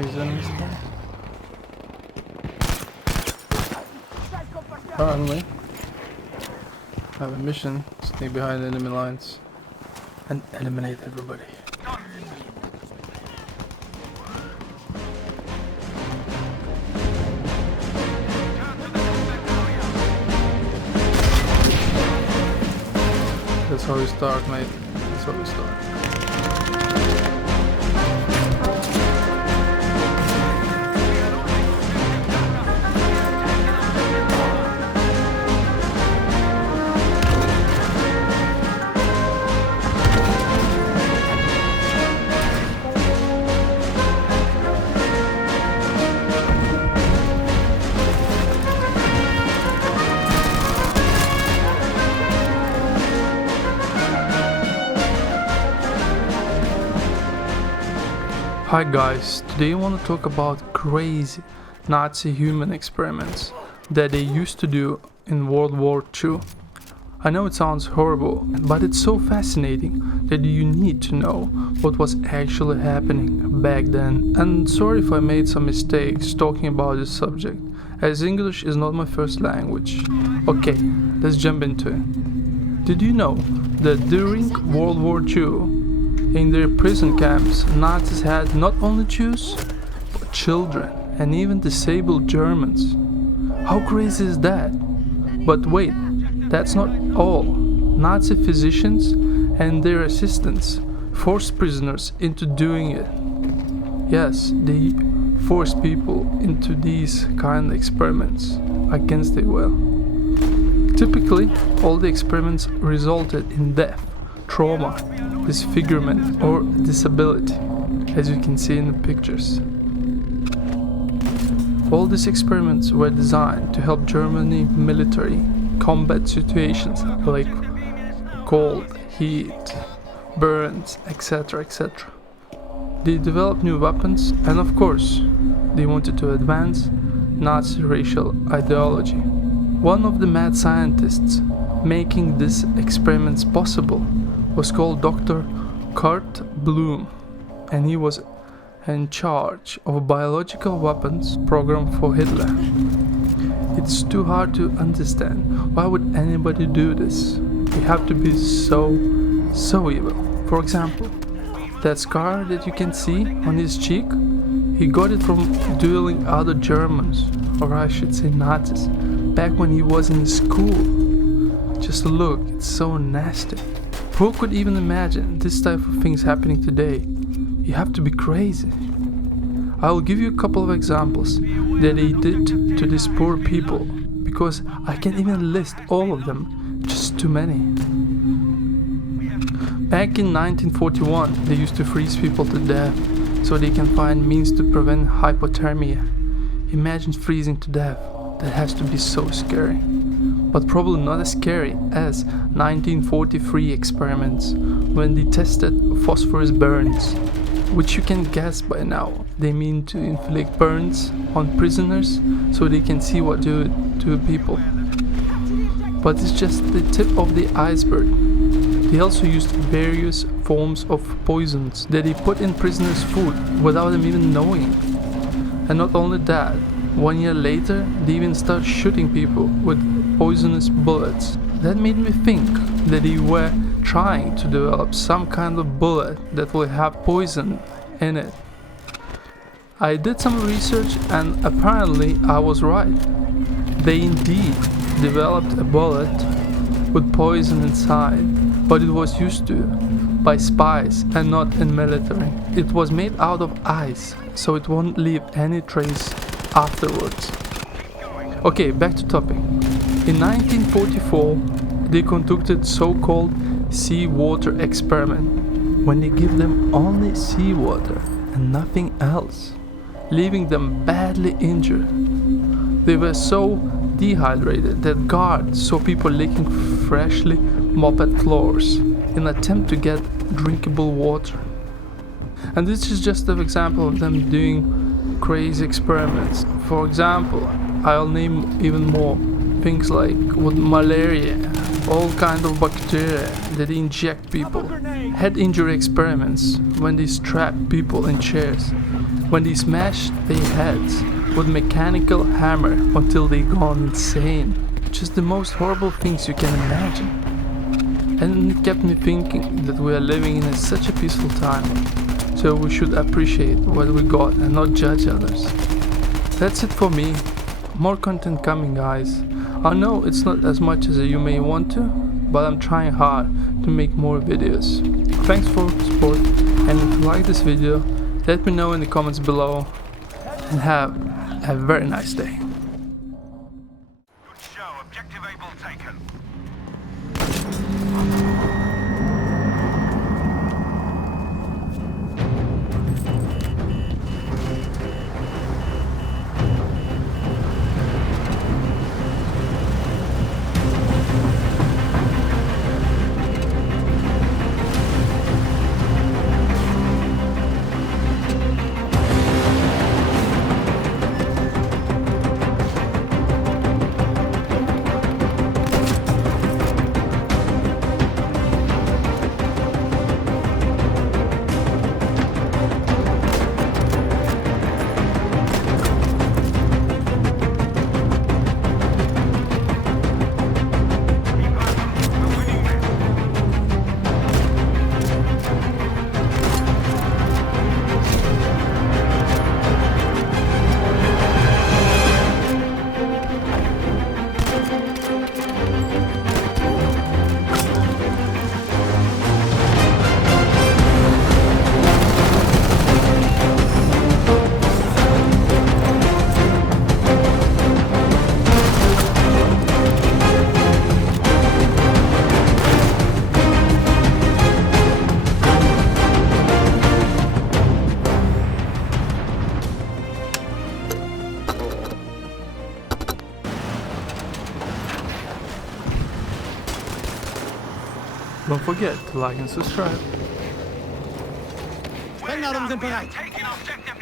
Crazy enemies there. Currently, I have a mission: sneak behind enemy lines and eliminate everybody. That's how we start, mate. That's how we start. Hi guys, today I want to talk about crazy Nazi human experiments that they used to do in World War II. I know it sounds horrible, but it's so fascinating that you need to know what was actually happening back then. And sorry if I made some mistakes talking about this subject, as English is not my first language. Okay, let's jump into it. Did you know that during World War II, in their prison camps, Nazis had not only Jews, but children and even disabled Germans? How crazy is that? But wait, that's not all. Nazi physicians and their assistants forced prisoners into doing it. Yes, they forced people into these kind of experiments against their will. Typically, all the experiments resulted in death, trauma, disfigurement or disability, as you can see in the pictures. All these experiments were designed to help Germany military combat situations like cold, heat, burns, etc. etc. They developed new weapons and of course they wanted to advance Nazi racial ideology. One of the mad scientists making these experiments possible was called Dr. Kurt Bloom, and he was in charge of a biological weapons program for Hitler. It's too hard to understand. Why would anybody do this? You have to be so evil. For example, that scar that you can see on his cheek, he got it from dueling other Germans, or I should say Nazis, back when he was in school. Just look, it's so nasty. Who could even imagine this type of things happening today? You have to be crazy. I will give you a couple of examples that they did to these poor people, because I can't even list all of them, just too many. Back in 1941, they used to freeze people to death so they can find means to prevent hypothermia. Imagine freezing to death. That has to be so scary. But probably not as scary as 1943 experiments when they tested phosphorus burns, which you can guess by now. They mean to inflict burns on prisoners so they can see what do to people. But it's just the tip of the iceberg. They also used various forms of poisons that they put in prisoners' food without them even knowing. And not only that, 1 year later, they even start shooting people with poisonous bullets. That made me think that they were trying to develop some kind of bullet that will have poison in it. I did some research and apparently I was right. They indeed developed a bullet with poison inside, but it was used to by spies and not in military. It was made out of ice, so it won't leave any trace afterwards. Okay, back to topic. In 1944, they conducted so-called seawater experiment, when they give them only seawater and nothing else, leaving them badly injured. They were so dehydrated that guards saw people licking freshly mopped floors in an attempt to get drinkable water. And this is just an example of them doing crazy experiments. For example, I'll name even more things like with malaria, all kind of bacteria that they inject people, head injury experiments when they strap people in chairs, when they smash their heads with mechanical hammer until they gone insane. Just the most horrible things you can imagine. And it kept me thinking that we are living in such a peaceful time, so we should appreciate what we got and not judge others. That's it for me. More content coming, guys. I know it's not as much as you may want to, but I'm trying hard to make more videos. Thanks for support, and if you like this video, let me know in the comments below, and have a very nice day. Good show. Objective Able taken. Don't forget to like and subscribe. We're taking objective